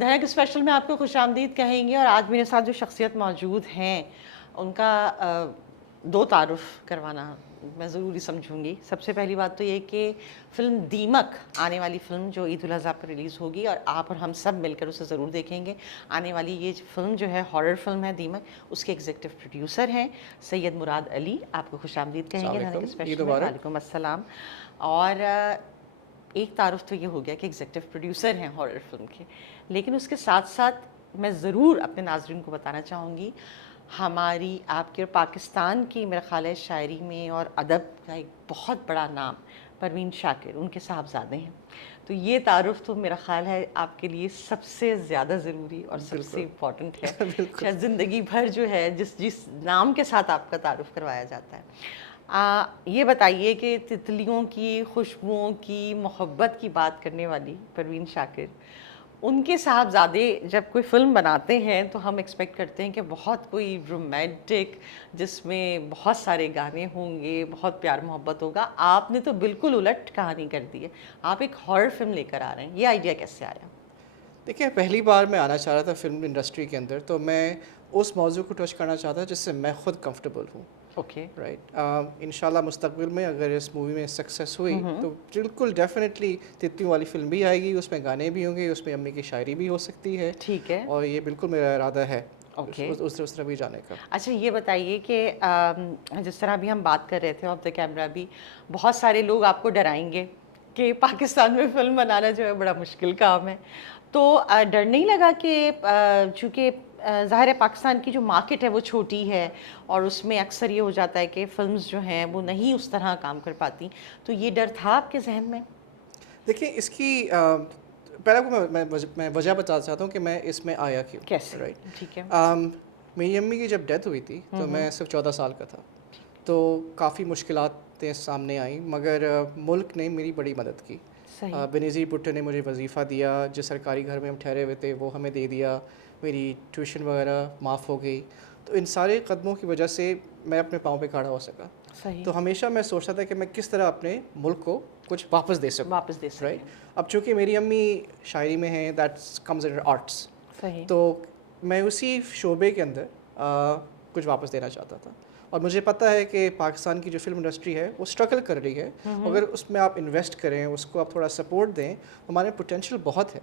دھڑک special میں آپ کو خوش آمدید کہیں گے، اور آج میرے ساتھ جو شخصیت موجود ہیں ان کا دو تعارف کروانا میں ضروری سمجھوں گی. سب سے پہلی بات تو یہ کہ فلم دیمک آنے والی فلم جو عید الاضحیٰ پر ریلیز ہوگی اور آپ اور ہم سب مل کر اسے ضرور دیکھیں گے. آنے والی یہ فلم جو ہے ہارر فلم ہے دیمک، اس کے ایگزیکٹو پروڈیوسر ہیں سید مراد علی. آپ کو خوش آمدید کہیں گے دھڑک اسپیشل میں. وعلیکم السلام. اور ایک تعارف تو یہ ہو گیا کہ ایگزیکٹو پروڈیوسر ہیں ہارر فلم کے، لیکن اس کے ساتھ ساتھ میں ضرور اپنے ناظرین کو بتانا چاہوں گی ہماری آپ کے اور پاکستان کی میرا خیال ہے شاعری میں اور ادب کا ایک بہت بڑا نام پروین شاکر، ان کے صاحبزادے ہیں. تو یہ تعارف تو میرا خیال ہے آپ کے لیے سب سے زیادہ ضروری اور سب سے امپورٹنٹ ہے. شاید زندگی بھر جو ہے جس نام کے ساتھ آپ کا تعارف کروایا جاتا ہے. یہ بتائیے کہ تتلیوں کی خوشبوؤں کی محبت کی بات کرنے والی پروین شاکر، ان کے صاحبزادے جب کوئی فلم بناتے ہیں تو ہم ایکسپیکٹ کرتے ہیں کہ بہت کوئی رومانٹک، جس میں بہت سارے گانے ہوں گے، بہت پیار محبت ہوگا. آپ نے تو بالکل الٹ کہانی کر دی ہے، آپ ایک ہارر فلم لے کر آ رہے ہیں. یہ آئیڈیا کیسے آیا؟ دیکھیں، پہلی بار میں آنا چاہ رہا تھا فلم انڈسٹری کے اندر، تو میں اس موضوع کو ٹچ کرنا چاہتا جس سے میں خود کمفرٹیبل ہوں. اوکے. رائٹ. انشاءاللہ مستقبل میں اگر اس مووی میں سکسیس ہوئی تو بالکل ڈیفینیٹلی تتلیوں والی فلم بھی آئے گی، اس میں گانے بھی ہوں گے، اس میں امی کی شاعری بھی ہو سکتی ہے. ٹھیک ہے. اور یہ بالکل میرا ارادہ ہے اوکے. اس طرح بھی جانے کا. اچھا یہ بتائیے کہ جس طرح ابھی ہم بات کر رہے تھے آف دا کیمرہ بھی، بہت سارے لوگ آپ کو ڈرائیں گے کہ پاکستان میں فلم بنانا جو ہے بڑا مشکل کام ہے. تو ڈر نہیں لگا کہ چونکہ ظاہر ہے پاکستان کی جو مارکیٹ ہے وہ چھوٹی ہے اور اس میں اکثر یہ ہو جاتا ہے کہ فلمز جو ہیں وہ نہیں اس طرح کام کر پاتی، تو یہ ڈر تھا آپ کے ذہن میں؟ دیکھیں، اس کی پہلے کو میں وجہ بتانا چاہتا ہوں کہ میں اس میں آیا کیوں. کیسے؟ رائٹ. ٹھیک ہے. میری امی کی جب ڈیتھ ہوئی تھی تو میں صرف 14 سال کا تھا، تو کافی مشکلاتیں سامنے آئیں، مگر ملک نے میری بڑی مدد کی. بنظیر بھٹو نے مجھے وظیفہ دیا، جس سرکاری گھر میں ہم ٹھہرے ہوئے تھے وہ ہمیں دے دیا، میری ٹیوشن وغیرہ معاف ہو گئی. تو ان سارے قدموں کی وجہ سے میں اپنے پاؤں پہ کھڑا ہو سکا. تو ہمیشہ میں سوچتا تھا کہ میں کس طرح اپنے ملک کو کچھ واپس دے سکوں. رائٹ. اب چونکہ میری امی شاعری میں ہیں، دیٹ کمز انڈر آرٹس، تو میں اسی شعبے کے اندر کچھ واپس دینا چاہتا تھا. اور مجھے پتہ ہے کہ پاکستان کی جو فلم انڈسٹری ہے وہ اسٹرگل کر رہی ہے. اگر اس میں آپ انویسٹ کریں، اس کو آپ تھوڑا سپورٹ دیں، ہمارے پوٹینشیل بہت ہے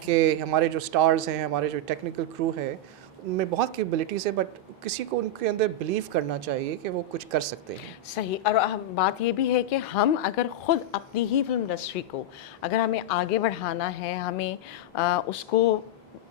کہ ہمارے جو سٹارز ہیں، ہمارے جو ٹیکنیکل کرو ہے، ان میں بہت کیپبلٹیز ہے، بٹ کسی کو ان کے اندر بلیو کرنا چاہیے کہ وہ کچھ کر سکتے ہیں. صحیح. اور بات یہ بھی ہے کہ ہم اگر خود اپنی ہی فلم انڈسٹری کو اگر ہمیں آگے بڑھانا ہے، ہمیں اس کو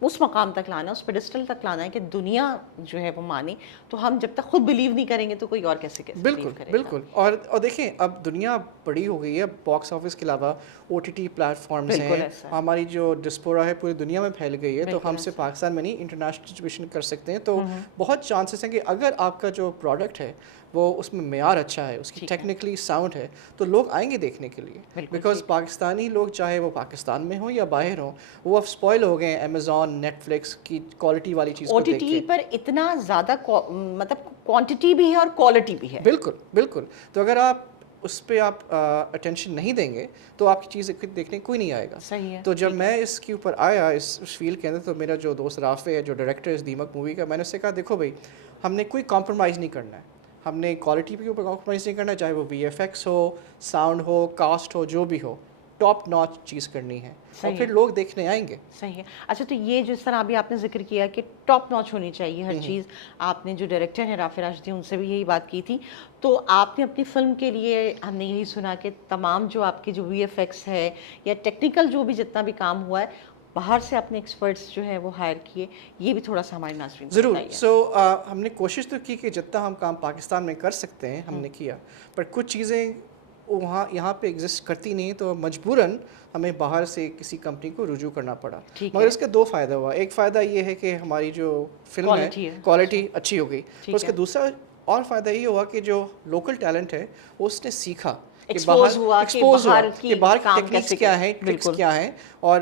اس مقام تک لانا، اس پیڈسٹل تک لانا ہے کہ دنیا جو ہے وہ مانے، تو ہم جب تک خود بلیو نہیں کریں گے تو کوئی اور کیسے بلیو کرے گا؟ بالکل. اور دیکھیں، اب دنیا بڑی ہو گئی ہے. باکس آفس کے علاوہ OTT پلیٹ فارمز ہیں، ہماری جو ڈسپورا ہے پوری دنیا میں پھیل گئی ہے. تو ہم سے پاکستان میں نہیں، انٹرنیشنل ڈسٹریبیوشن کر سکتے ہیں. تو بہت چانسز ہیں کہ اگر آپ کا جو پروڈکٹ ہے وہ اس میں معیار اچھا ہے، اس کی ٹیکنیکلی ساؤنڈ ہے، تو لوگ آئیں گے دیکھنے کے لیے. بیکاز پاکستانی لوگ چاہے وہ پاکستان میں ہوں یا باہر ہوں، وہ اب اسپوائل ہو گئے ہیں امیزون، نیٹ فلکس کی کوالٹی والی چیز کو دیکھ کے. OTT پر اتنا زیادہ مطلب کوانٹٹی بھی ہے اور کوالٹی بھی ہے. بالکل. تو اگر آپ اس پہ آپ اٹینشن نہیں دیں گے تو آپ کی چیز دیکھنے کوئی نہیں آئے گا. صحیح ہے. تو جب میں اس کے اوپر آیا اس فیلڈ کے اندر، تو میرا جو دوست رافع ہے، جو ڈائریکٹر ہے اس دیمک مووی کا، میں نے اس سے کہا دیکھو بھائی، ہم نے کوئی کمپرومائز نہیں کرنا ہے، ہم نے کوالٹی کے اوپر کمپرومائز نہیں کرنا ہے، چاہے وہ VFX ہو، ساؤنڈ ہو، کاسٹ ہو، جو بھی ہو، ٹاپ ناچ چیز کرنی ہے، اور پھر لوگ دیکھنے آئیں گے. صحیح ہے. اچھا، تو یہ جس طرح ابھی آپ نے ذکر کیا کہ ٹاپ ناچ ہونی چاہیے ہر چیز، آپ نے جو ڈائریکٹر ہیں رافع راشدی ان سے بھی یہی بات کی تھی. تو آپ نے اپنی فلم کے لیے ہم نے یہی سنا کہ تمام جو آپ کی جو VFX ہے یا ٹیکنیکل جو بھی جتنا بھی کام ہوا ہے، باہر سے اپنے ایکسپرٹس جو ہے وہ ہائر کیے. یہ بھی تھوڑا سا ہمارے ناظرین ضرور. ہم نے کوشش تو کی کہ جتنا ہم کام پاکستان میں کر سکتے ہیں ہم نے کیا، پر کچھ چیزیں یہاں پہ ایگزسٹ کرتی نہیں، تو مجبوراً ہمیں باہر سے کسی کمپنی کو رجوع کرنا پڑا. مگر اس کے دو فائدہ ہوا. ایک فائدہ یہ ہے کہ ہماری جو فلم ہے کوالٹی اچھی ہو گئی. تو اس کا دوسرا اور فائدہ یہ ہوا کہ جو لوکل ٹیلنٹ ہے اس نے سیکھا کہ باہر ایکسپوز ہوا کہ باہر کی ٹیکنیکس کیا ہیں، ٹرکس کیا ہیں، اور